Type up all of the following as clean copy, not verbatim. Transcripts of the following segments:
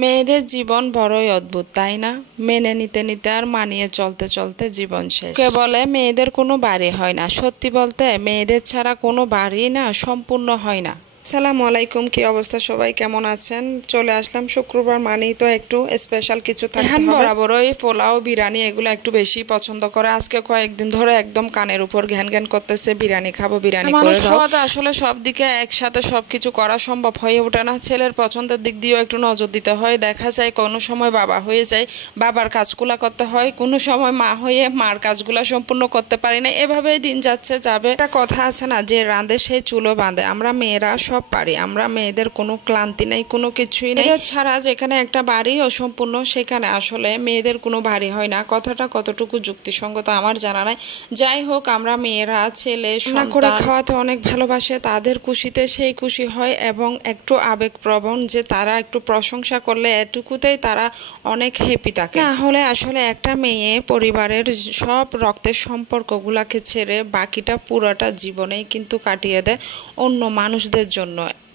মেয়েদের জীবন বড়ই অদ্ভুত, তাই না? মেনে নিতে নিতে আর মানিয়ে চলতে চলতে জীবন শেষ। কে বলে মেয়েদের কোনো বাড়ি হয় না? সত্যি বলতে মেয়েদের ছাড়া কোনো বাড়ি না সম্পূর্ণ হয় না। আসসালামু আলাইকুম, কি অবস্থা সবাই, কেমন আছেন? চলে আসলাম শুক্রবার মানেই তো একটু স্পেশাল কিছু থাকতে হবে। বরাবরই পোলাও বিরিয়ানি এগুলো একটু বেশি পছন্দ করে। আজকে কয়েকদিন ধরে একদম কানের উপর ঘ্যান ঘ্যান করতেছে, বিরিয়ানি খাবো, বিরিয়ানি করে দাও। আসলে সব দিকে একসাথে সবকিছু করা সম্ভব হয়ে ওঠে না। ছেলের পছন্দের দিক দিয়েও একটু নজর দিতে হয়। দেখা যায় কোনো সময় বাবা হয়ে যায়, বাবার কাজগুলা করতে হয়, কোনো সময় মা হয়ে মার কাজগুলা সম্পূর্ণ করতে পারি না। এভাবেই দিন যাচ্ছে যাবে। একটা কথা আছে না, যে রাঁধে সেই চুলো বাঁধে। আমরা মেয়েরা সব পারি, আমরা মেয়েদের কোনো ক্লান্তি নেই, কোনো কিছুই নেই। ছাড়া যেখানে একটা বাড়ি অসম্পূর্ণ সেখানে আসলে মেয়েদের কোনো বাড়ি হয় না। কথাটা কতটুকু যুক্তিসঙ্গত আমার জানা নাই। যাই হোক, আমরা মেয়েরা ছেলে সন্তান করে খাওয়াতে অনেক ভালোবাসে, তাদের খুশিতে সেই খুশি হয় এবং একটু আবেগপ্রবণ, যে তারা একটু প্রশংসা করলে এটুকুতেই তারা অনেক হ্যাপি থাকে। না হলে আসলে একটা মেয়ে পরিবারের সব রক্তের সম্পর্কগুলাকে ছেড়ে বাকিটা পুরোটা জীবনেই কিন্তু কাটিয়ে দেয় অন্য মানুষদের জন্য।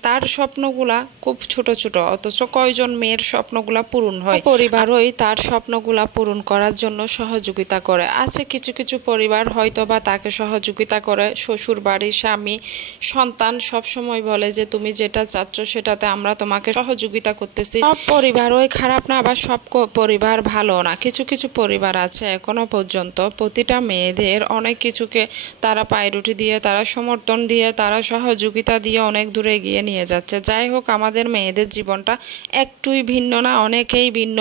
তার স্বপ্নগুলা খুব ছোট ছোট, অথচ কয়জন মেয়ের স্বপ্নগুলা পূরণ হয়। পরিবারই তার স্বপ্নগুলা পূরণ করার জন্য সহযোগিতা করে। আছে কিছু কিছু পরিবার হয়তো বা তাকে সহযোগিতা করে, শ্বশুর বাড়ি, স্বামী, সন্তান সব সময় বলে যে তুমি যেটা চাচ্ছ সেটাতে আমরা তোমাকে সহযোগিতা করতেছি। সব পরিবারই খারাপ না, আবার সব পরিবার ভালো না। কিছু কিছু পরিবার আছে এখনো পর্যন্ত প্রতিটা মেয়েদের অনেক কিছুকে তারা পায়রুটি দিয়ে, তারা সমর্থন দিয়ে, তারা সহযোগিতা দিয়ে অনেক দূরে গিয়ে নিয়ে যাচ্ছে। যাই হোক, আমাদের মেয়েদের জীবনটা একটুই ভিন্ন না, অনেকেই ভিন্ন।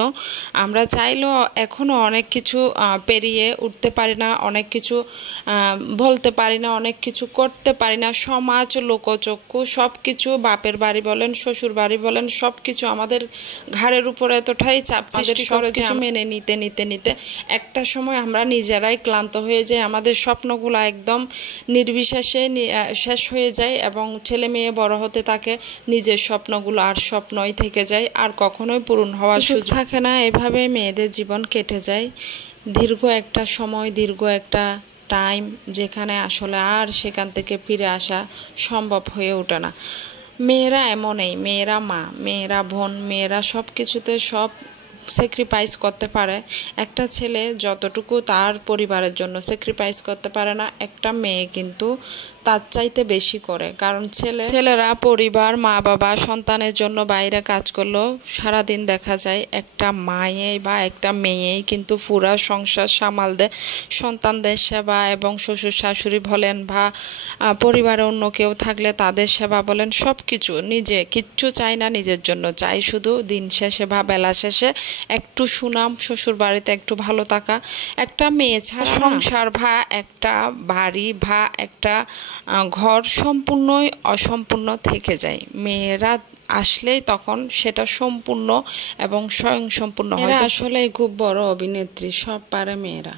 আমরা চাইলেও এখনো অনেক কিছু পেরিয়ে উঠতে পারি না, অনেক কিছু বলতে পারি না, অনেক কিছু করতে পারি না। সমাজ, লোকচক্ষু সব কিছু, বাপের বাড়ি বলেন, শ্বশুর বাড়ি বলেন, সব কিছু আমাদের ঘাড়ের উপরে এতটাই চাপ সৃষ্টি করে যে মেনে নিতে নিতে নিতে একটা সময় আমরা নিজেরাই ক্লান্ত হয়ে যাই। আমাদের স্বপ্নগুলো একদম নির্বিশেষে শেষ হয়ে যায় এবং ছেলে মেয়ে বড় হতে থাকে, নিজের স্বপ্নগুলো আর স্বপ্নই থেকে যায়, আর কখনোই পূরণ হওয়ার সুযোগ থাকে না। এভাবে মেয়েদের জীবন কেটে যায় দীর্ঘ একটা সময়, দীর্ঘ একটা টাইম, যেখানে আসলে আর সেখান থেকে ফিরে আসা সম্ভব হয়ে ওঠে না। মেয়েরা এমনই, মেয়েরা মা, মেয়েরা বোন, মেয়েরা সব কিছুতে সব স্যাক্রিফাইস করতে পারে। একটা ছেলে যতটুকু তার পরিবারের জন্য স্যাক্রিফাইস করতে পারে না, একটা মেয়ে কিন্তু তার চাইতে বেশি করে। কারণ ছেলেরা পরিবার, মা বাবা, সন্তানের জন্য বাইরে কাজ করলেও সারাদিন দেখা যায় একটা মায়েই বা একটা মেয়েই কিন্তু পুরা সংসার সামাল দেয়। সন্তানদের সেবা এবং শ্বশুর শাশুড়ি বলেন বা পরিবারে অন্য কেউ থাকলে তাদের সেবা বলেন, সব কিছু নিজে কিচ্ছু চাই না, নিজের জন্য চাই শুধু দিন শেষে বা বেলা শেষে একটু সুনাম, শ্বশুর বাড়িতে একটু ভালো থাকা। একটা মেয়ে ছাড়া সংসার বা একটা বাড়ি বা একটা ঘর সম্পূর্ণই অসম্পূর্ণ থেকে যায়। মেয়েরা আসলেই তখন সেটা সম্পূর্ণ এবং স্বয়ংসম্পূর্ণ হয়। আসলেই খুব বড় অভিনেত্রী, সব পারে মেয়েরা।